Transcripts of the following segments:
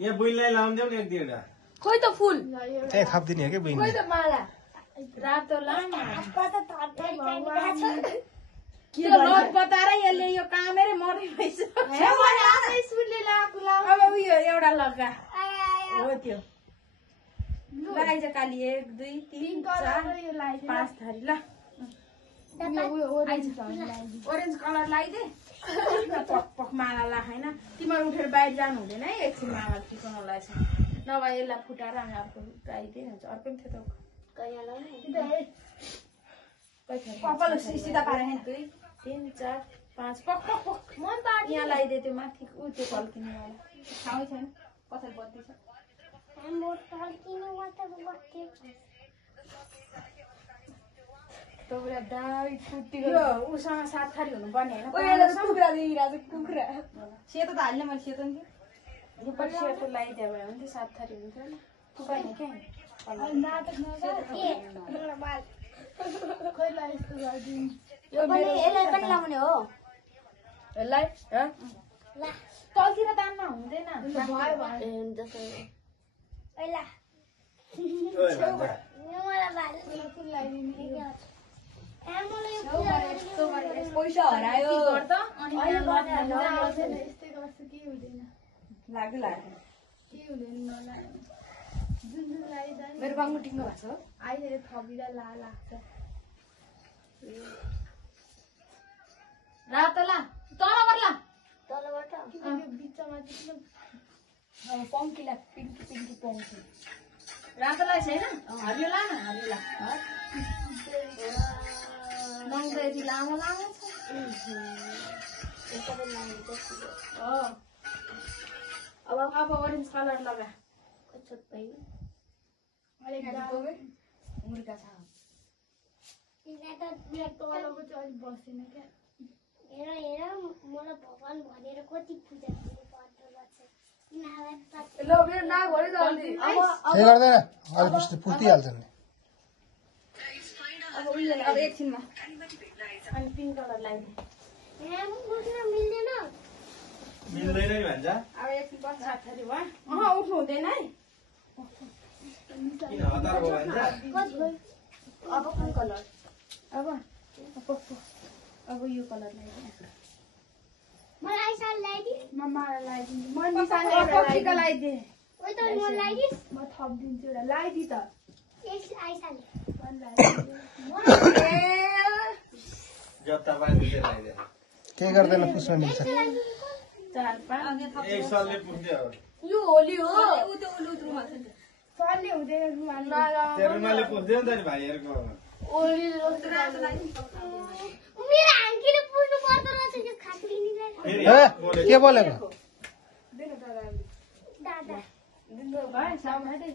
यहाँ बुइनलाई लाउँदियौ नि एक दुईवटा खोइ त फुल त्यही थपिदिने हो कि खोइ बुइनले त माला रातो लामा के लत बताएर यसले यो कामेरै मर्ने भइसक्यो अब उयो एउटा लग्गा हो त्यो लगाइज काली 1 2 3 4 5 थरी ल ओरेन्ज कलर लगाइदे पक पक माला ला हैन तिमीहरू उठेर बाहिर जानु हुँदैन है एकछिन माला टिकाउनलाई छ नभए यसलाई फुटाएर हामी अर्को लगाइदिए हुन्छ अर्को पनि थियो त कपाल सिधा पारे हैन 2 3 4 5 पक पक पक मन पार्टी यहाँ लगाइदे त्यो माथि उ त्यो कल्किने वाला ठाउँ छैन पछाडि बत्ती छ उसँग 7 थरी हुनुपर्ने होइन सेतो त हाल्ने मैले सेतो नि यो पछि सेतो लगाइदियो भने हुन्थ्यो 7 थरी हुन्थ्यो नि पुग्ने क्या यसलाई पनि लाउने हो यसलाई तलतिर तानमा हुँदैन पैसा हरायो लाग्यो लाग्यो मेरो बाङ्गो टिङ्गो भएको छ अहिले थपिँदा लाग्छ रातो ला तलबाट ला तलबाट बिचमा पङ्कीलाई पिङ्की पिङ्की पङ्की रातोलाई छैन हरियो ला न हरियो ला नङ्ग यति लामो लामो छ अब ओरेन्ज कलर लगा मुर्गा छ बसेन क्या हेर हेर मलाई भगवान भनेर कति पूजा गर्नुपर्छ केही गर्दैन अलि पुस्टिहाल्छ नि अब एकछिनमा अनि पिङ्क कलर लगाइदिए मिल्दैन मिल्दैन नि भन्छ अब एकछिन 7 थरी भयो उठ्नु हुँदैन है किन हतार भयो भन्छ अब कुन कलर अब यो कलर लगाइदिए मलाई आइसाल लगाइदिए मम्मालाई लगाइदिन्छु म निसालेको लगाइदिए ओइ त म लगाइदिस म थप्दिन्छु एउटा लगाइदि त आइसाल जता पाए त्यसै लगाइदिए केही गर्दैन पुस्न मिल्छ 4 5 एक सालले पुग्थ्यो यो होली हो सरले हुँदैन रुमाल त्यो रुमालले पुग्थ्यो नि त नि भाइहरूको मेरो हाङ्कीले पुज्नु पर्दो रहेछ यो खाटलिनीलाई के बोलेको दादा दिनु भाइ सामने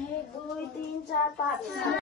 1 2 3 4 5